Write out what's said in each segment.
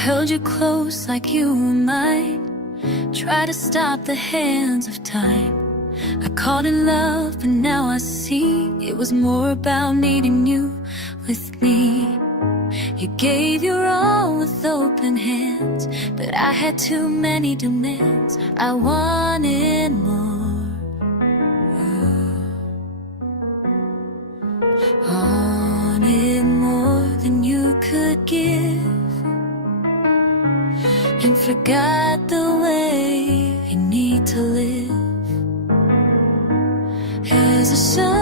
held you close like you were mine. Try to stop the hands of time. I called it love, but now I see it was more about needing you with me. You gave your all with open hands, but I had too many demands. I wanted more. Wanted more than you could give, and forgot the way you need to live. As a son,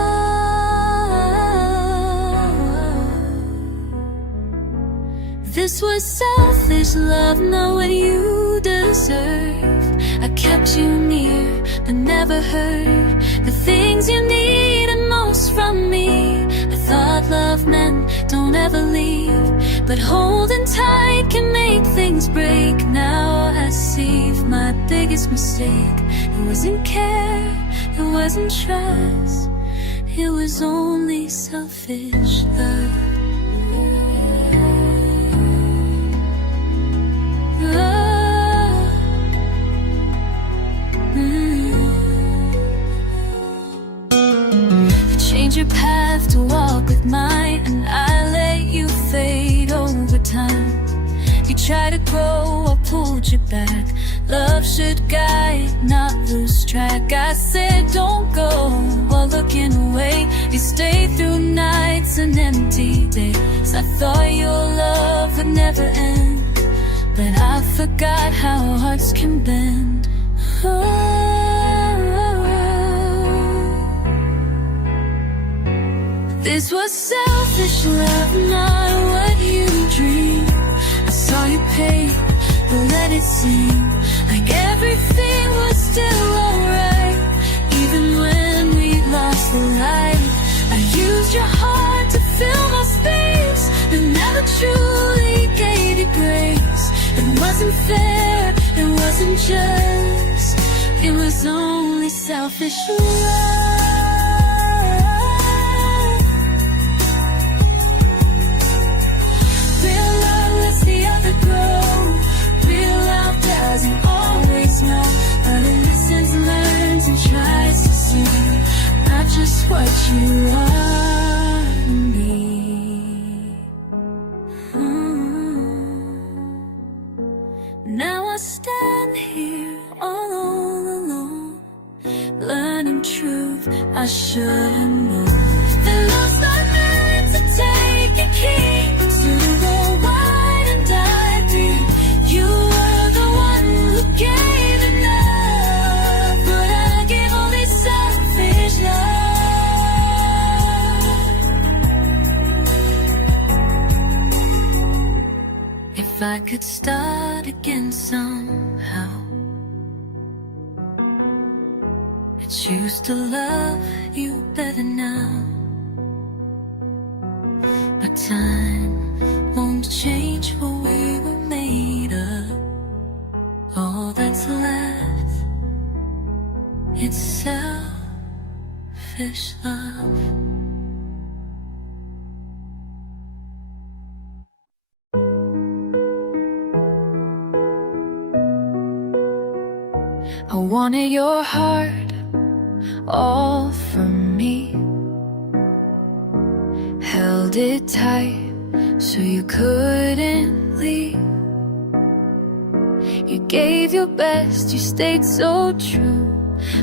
this was selfish love, not what you deserve. I kept you near, but never heard the things you needed most from me. I thought love meant don't ever leave, but holding tight can make things break. Now I see my biggest mistake. It wasn't care, it wasn't trust, it was only selfish love. Your path to walk with mine, and I let you fade over time. You tried to grow, I pulled you back. Love should guide, not lose track. I said don't go while looking away. You stayed through nights and empty days. I thought your love would never end, but I forgot how hearts can bend. This was selfish love, not what you dreamed. I saw you pain, but let it seem like everything was still alright. Even when we lost the light, I used your heart to fill my space, but never truly gave you grace. It wasn't fair, it wasn't just, it was only selfish love. Doesn't always know, but it listens, learns, and tries to see not just what you are to me. Now I stand here all alone, learning truth I should've known. That love's not meant to take a key to the wide and dive deep. You gave enough, but I gave all this selfish love. If I could start again somehow, I'd choose to love you better now. But time won't change what we were made of. All that's left, it's selfish love. I wanted your heart all for me, held it tight so you couldn't leave. You gave your best, you stayed so true,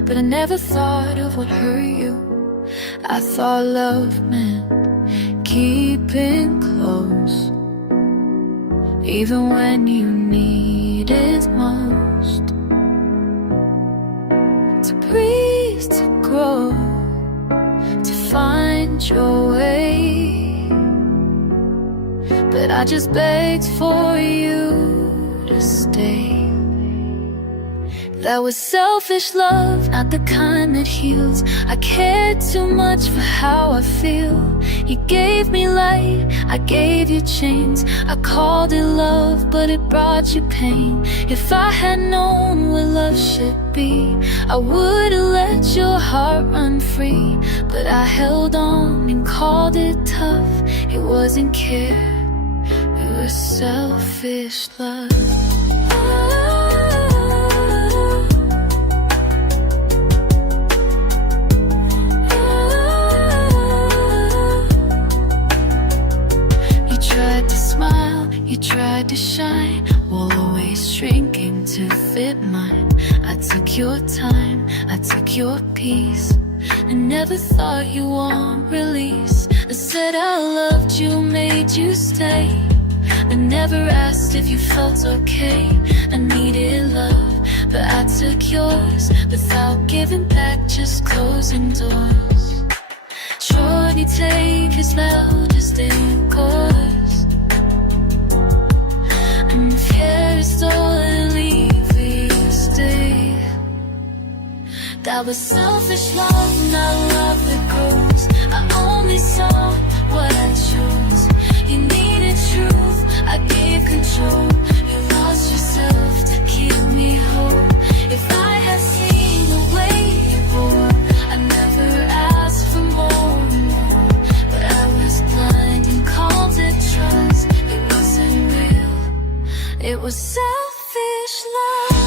but I never thought of what hurt you. I thought love meant keeping close, even when you need it most. To breathe, to grow, to find your way. But I just begged for you to stay. That was selfish love, not the kind that heals. I cared too much for how I feel. You gave me light, I gave you chains. I called it love, but it brought you pain. If I had known what love should be, I would've let your heart run free. But I held on and called it tough. It wasn't care, it was selfish love. You tried to smile, you tried to shine, while always shrinking to fit mine. I took your time, I took your peace, I never thought you want release. I said I loved you, made you stay, I never asked if you felt okay. I needed love, but I took yours without giving back, just closing doors. Shorty take his loudest in chorus, and if here's stolen, leave we stay. That was selfish love, not love that grows. I only saw what I chose. You needed truth, I gave control. You lost yourself to keep me whole. If I had seen the way you bore, I never asked for more and more. But I was blind and called it trust. It wasn't real, it was selfish love.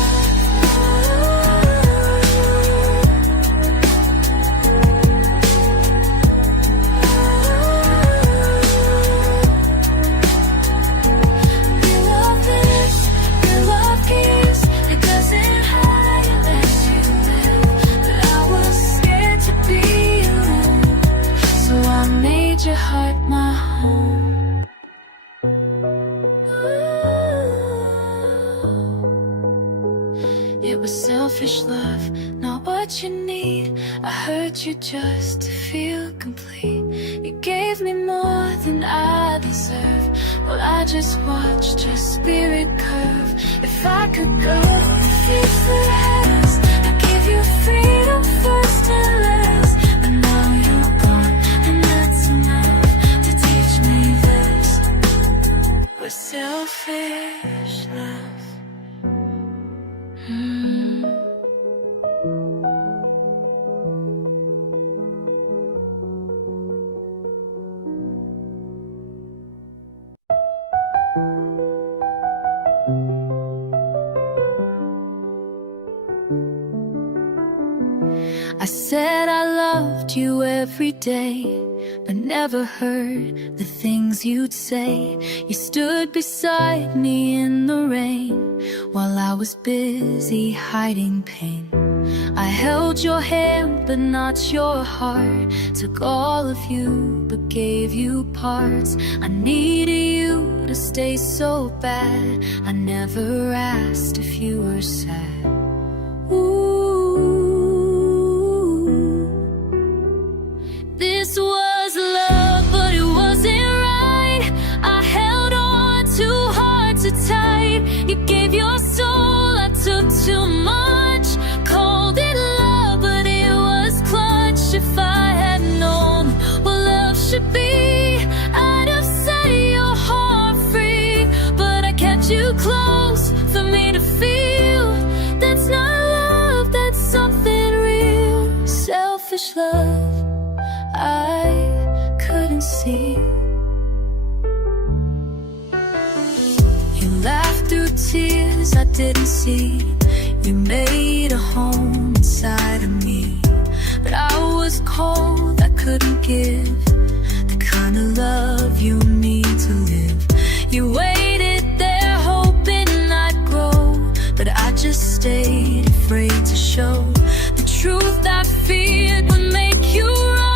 Your heart my home. It was selfish love, not what you need. I hurt you just to feel complete. You gave me more than I deserve. Well, I just watched your spirit curve. If I could go the fears that has, I'd give you freedom first and last. But now you're gone, and that's enough to teach me this was selfish love. I said I loved you every day, but never heard the things you'd say. You stood beside me in the rain while I was busy hiding pain. I held your hand but not your heart. Took all of you but gave you parts. I needed you to stay so bad. I never asked if you were sad. This was love, but it wasn't right. I held on too hard, too tight. You gave your soul, I took too much. Called it love, but it was clutch. If I had known what love should be, I'd have set your heart free. But I kept you close for me to feel. That's not love, that's something real. Selfish love I couldn't see. You laughed through tears I didn't see. You made a home inside of me. But I was cold, I couldn't give the kind of love you need to live. You waited there hoping I'd grow, but I just stayed afraid to show the truth I feared would make you run.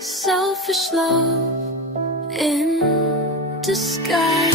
Selfish love in disguise.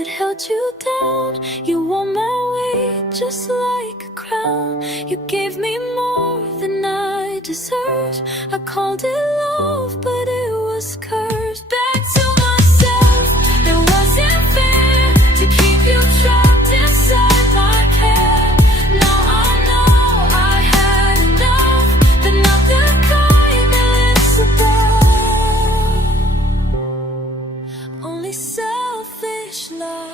that held you down. You wore my weight just like a crown. You gave me more than I deserved. I called it love, but it was cursed. Back to myself, it wasn't fair to keep you trapped inside my head. Now I know I had enough, but not the kind that lives above. Only selfish love.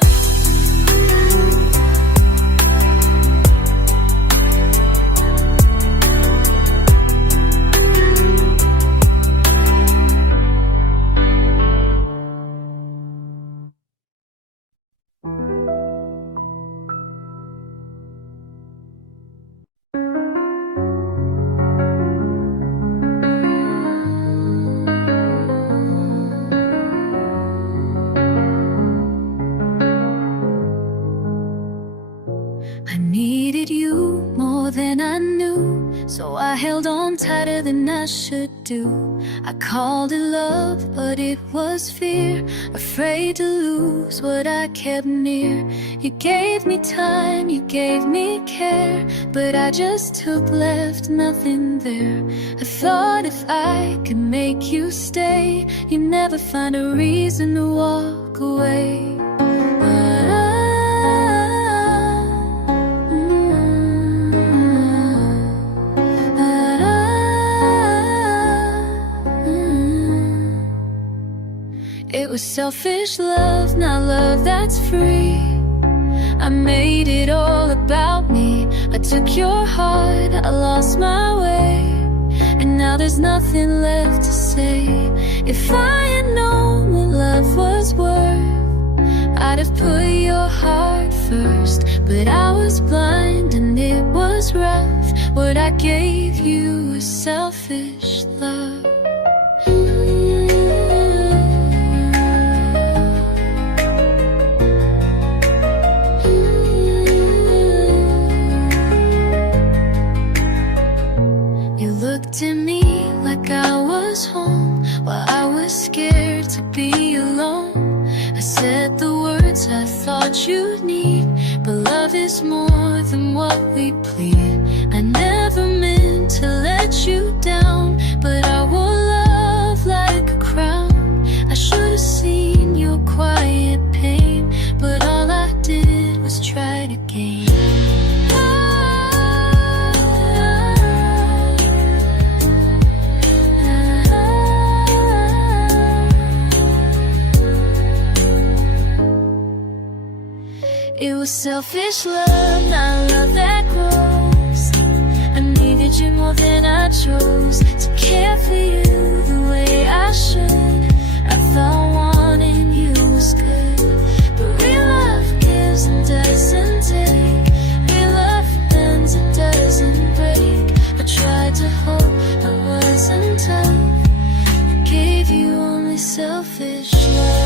I needed you more than I knew, so I held on tighter than I should do. I called it love, but it was fear, afraid to lose what I kept near. You gave me time, you gave me care, but I just took, left nothing there. I thought if I could make you stay, you'd never find a reason to walk away. It was selfish love, not love that's free. I made it all about me. I took your heart, I lost my way, and now there's nothing left to say. If I had known what love was worth, I'd have put your heart first. But I was blind and it was rough. What I gave you was selfish love. To me like I was home, while I was scared to be alone. I said the words I thought you'd need, but love is more than what we plead. I never meant to let you down, but I wore love like a crown. I should have seen your quiet pain, but all I did was try to gain. It was selfish love, not love that grows. I needed you more than I chose to care for you the way I should. I thought wanting you was good, but real love gives and doesn't take. Real love bends, it doesn't break. I tried to hope I wasn't tough. I gave you only selfish love.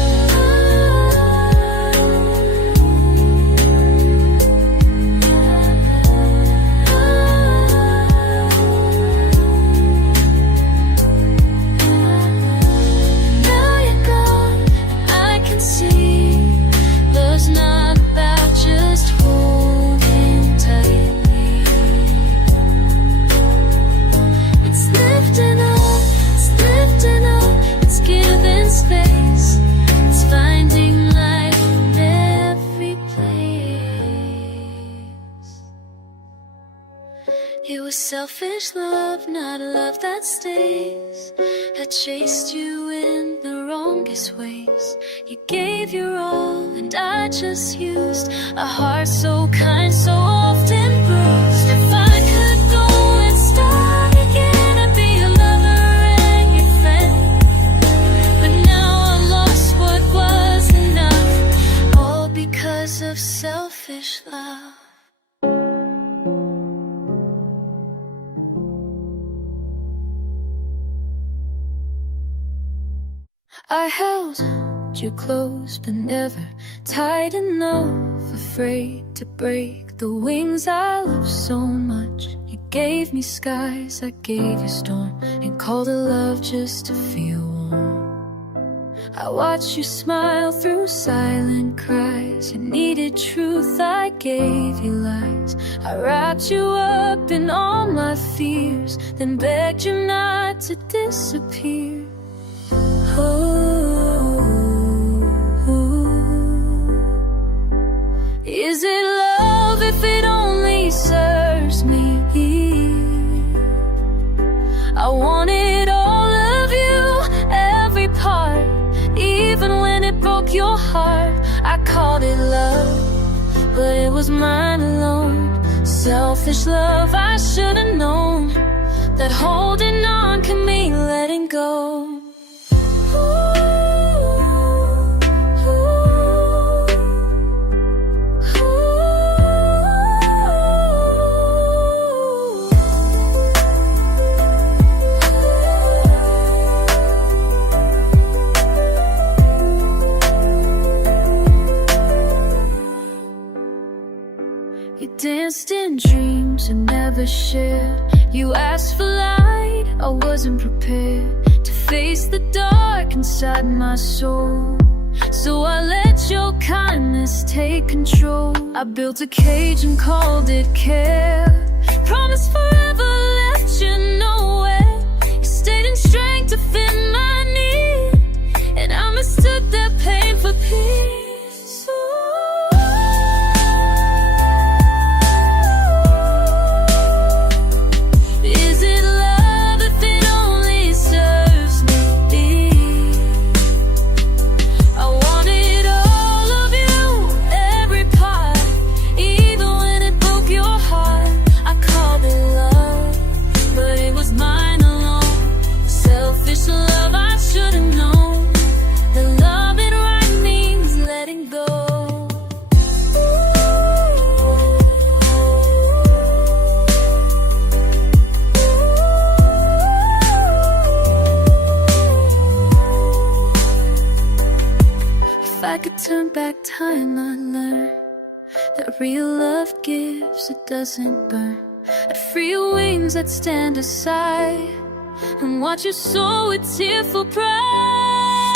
It was selfish love, not a love that stays. I chased you in the wrongest ways. You gave your all and I just used a heart so kind, so often bruised. If I could go and start again, I'd be your lover and your friend. But now I lost what was enough, all because of selfish love. I held you close, but never tight enough. Afraid to break the wings I love so much. You gave me skies, I gave you storm, and called it love just to feel warm. I watched you smile through silent cries. You needed truth, I gave you lies. I wrapped you up in all my fears, then begged you not to disappear. Is it love if it only serves me? I wanted all of you, every part, even when it broke your heart. I called it love, but it was mine alone. Selfish love, I should've known that holding on can mean letting go. You danced in dreams and never shared. You asked for light, I wasn't prepared to face the dark inside my soul. So I let your kindness take control. I built a cage and called it care. Promised forever, left you nowhere. You stayed in strength to fit my need, and I mistook that pain for peace. If I could turn back time, I'd learn that real love gives, it doesn't burn. I'd free your wings, I'd stand aside and watch you soar with tearful pride.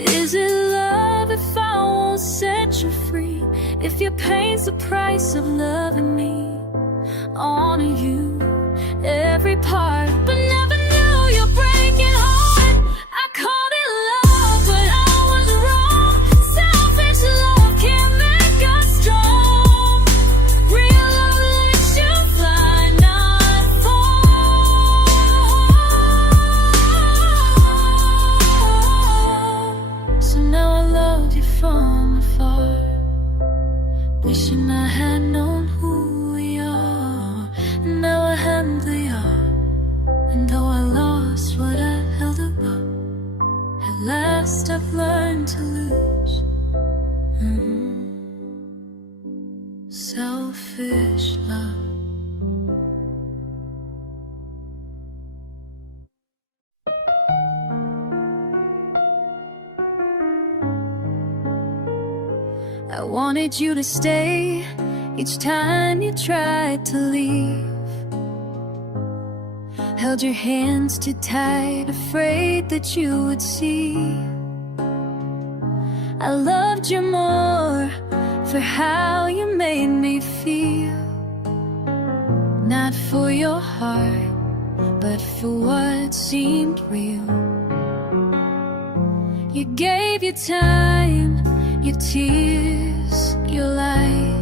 Is it love if I won't set you free? If your pain's the price of loving me? Honor you, every part, but never knew you're breaking heart. I called it love, but I was wrong. Selfish love can't make us strong. Real love lets you fly, not fall. So now I love you from afar, wishing I had known who. Now I am the art, and though I lost what I held above, at last I've learned to lose. Selfish love. I wanted you to stay each time you tried to leave. Held your hands too tight, afraid that you would see. I loved you more for how you made me feel. Not for your heart, but for what seemed real. You gave your time, your tears, your light,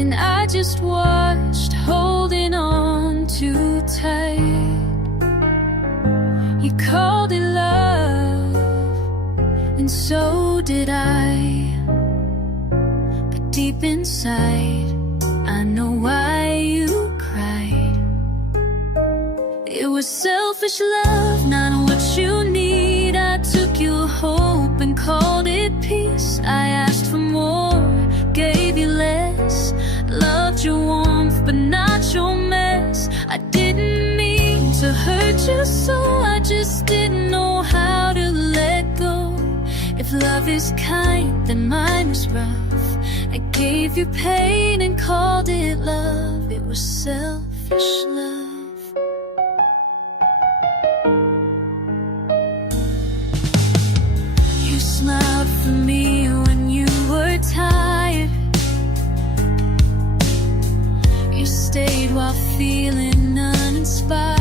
and I just watched, holding on too tight. You called it love, and so did I. But deep inside, I know why you cried. It was selfish love, not what you need. I took your hope and called it peace. I asked for more, gave you less. Loved your warmth, but not your mess. I didn't mean to hurt you, so I just didn't know how to let go. If love is kind, then mine is rough. I gave you pain and called it love. It was selfish love. You smiled for me when you were tired. You stayed while feeling uninspired.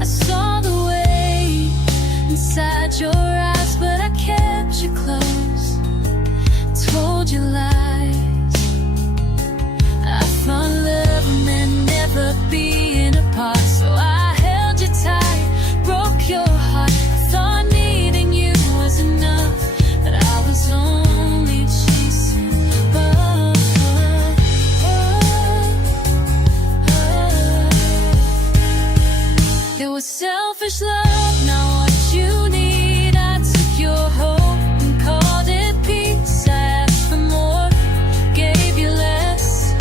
I saw the way inside your eyes, but I kept you close, told you lies. I thought love meant never being apart, so I held you tight, broke your heart. I thought needing you was enough, but I was only chasing love. It was selfish love, not what you need. I took your hope and called it peace. I asked for more, gave you less,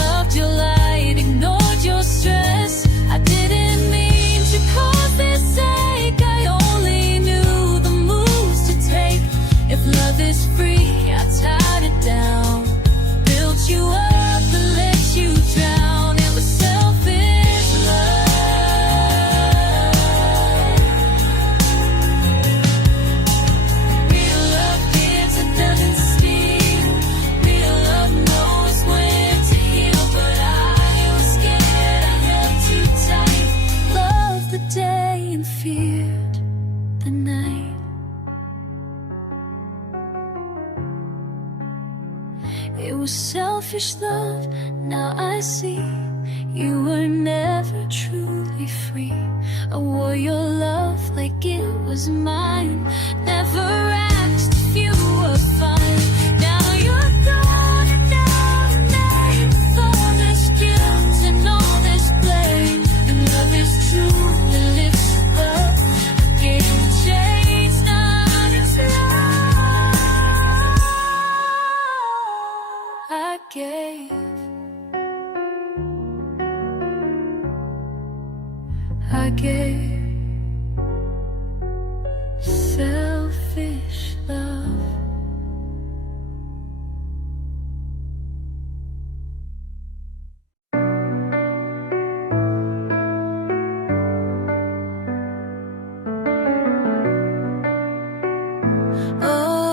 loved your light, ignored your stress. I didn't mean to cause this ache, I only knew the moves to take. If love is free, I tied it down, built you up and let you drown. It was selfish love. Feared the night. It was selfish love, now I see. You were never truly free. I wore your love like it was mine, never asked if you were fine. Now you're gone and now the name with all this guilt and all this blame. And love is true, it lives above. I gave you chains, not its love. I gave selfish love. Oh,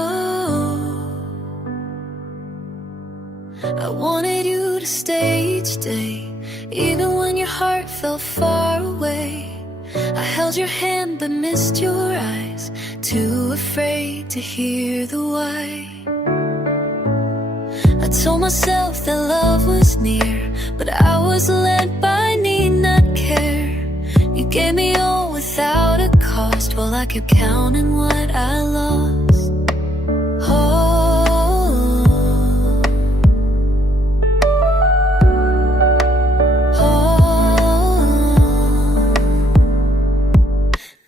I wanted you to stay each day, even when your heart felt far away. I held your hand but missed your eyes, too afraid to hear the why. I told myself that love was near, but I was led by need, not care. You gave me all without a cost, while I kept counting what I lost.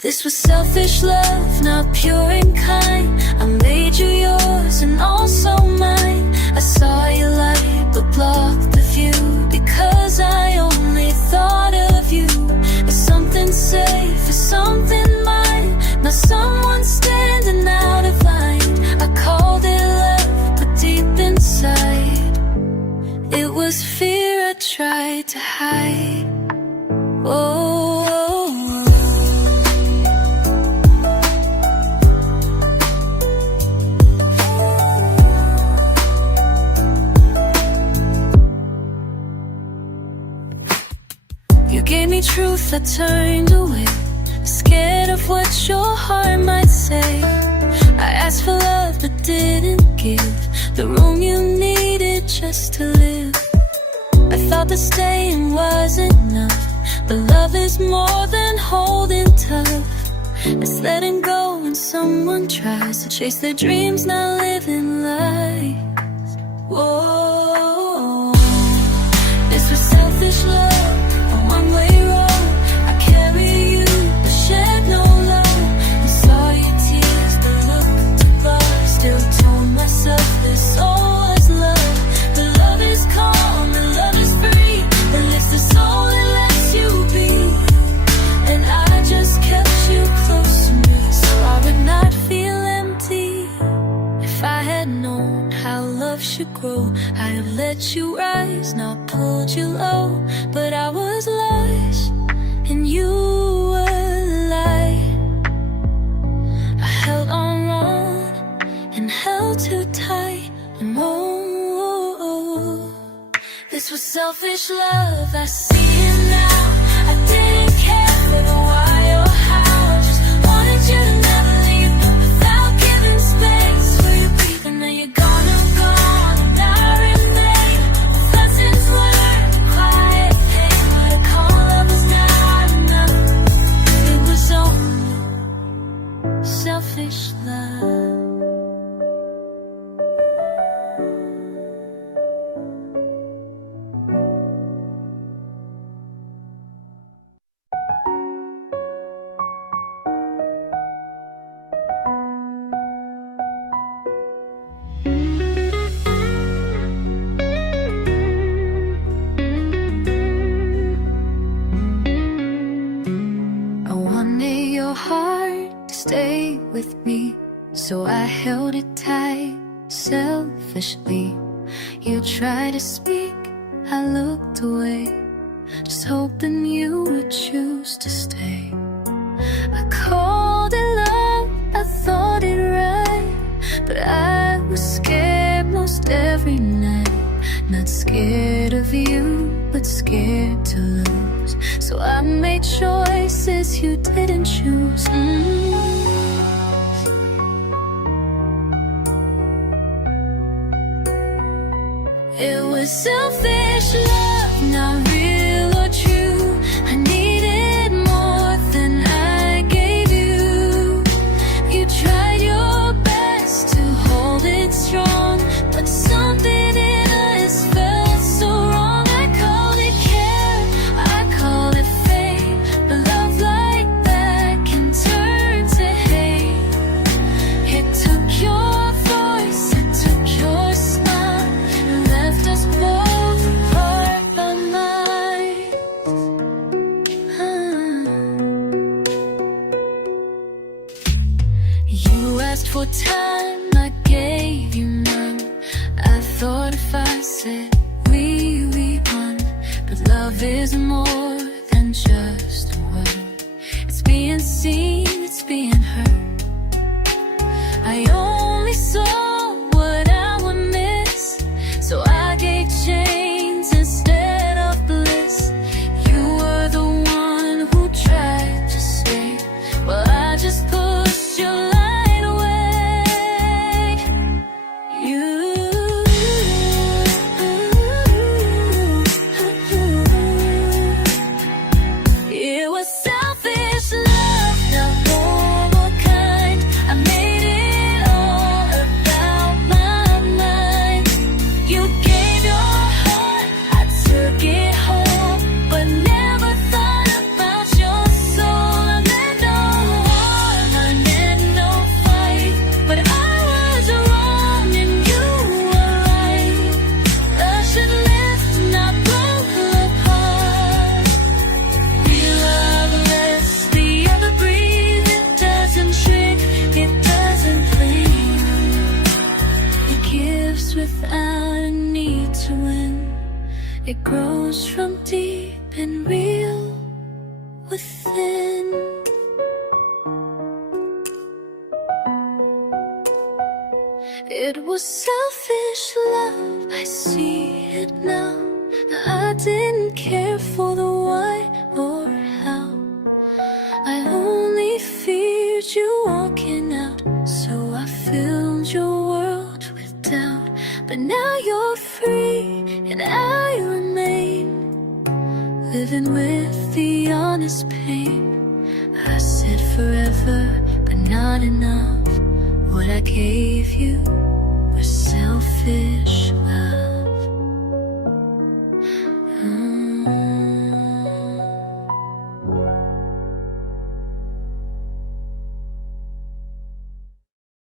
This was selfish love, not pure and kind. I made you yours and also mine. I saw your light but blocked the view, because I only thought of you as something safe, as something mine, not someone standing out of line. I called it love, but deep inside it was fear I tried to hide. Oh, gave me truth I turned away, scared of what your heart might say. I asked for love but didn't give, the room you needed just to live. I thought that staying was enough, but love is more than holding tough. It's letting go when someone tries to chase their dreams, not living lies. Whoa, this was selfish love, a one-way road. I carry you, but shed no love. I saw your tears, but looked above. Still told myself this all was love. But love is calm and love is free. It lifts the soul and lets you be. And I just kept you close to me, so I would not feel empty. If I had known love should grow. I have let you rise, not pulled you low, but I was lost and you were light. I held on wrong and held too tight, and oh, this was selfish love. I see it now. I didn't care for the why or how, just wanted you to never leave without giving space for your breath. And now you're gone, I'm gone, and I remain. Lessons learned, quiet pain, what I call love was not enough. It was only selfish love. Stay with me, so I held it tight, selfishly. You tried to speak, I looked away, just hoping you would choose to stay. I called it love, I thought it right, but I was scared most every night. Not scared of you, but scared to lose. So I made choices you didn't choose. It was selfish love, not real or true. I needed more than I gave you. You tried your best to hold it strong, but something in us felt so wrong. I called it care, I called it fate, but love like that can turn to hate. It took your voice, it took your smile, and left us both apart by might. You asked for time, I gave you none. I thought if I said we won, but love is more than just a word. It's being seen, it's being heard. I only saw what I would miss, so I gave chains instead of bliss. You were the one who tried to stay, well I just pushed your light away. It was selfish love, not normal kind. I made it all about my mind. You gave your heart, I took it home, but never thought about your soul. I meant no harm, I meant no fight, but I was wrong and you were right. Love should lift, not broke apart. We love less, the other breathe. It doesn't shrink, it doesn't cling. It gives without a need to win. It grows from deep and real within. It was selfish love, I see it now. I didn't care for the why or how. I only feared you walking out, so I filled your world with doubt. But now you're free and I remain, living with the honest pain. I said forever, but not enough. What I gave you was selfish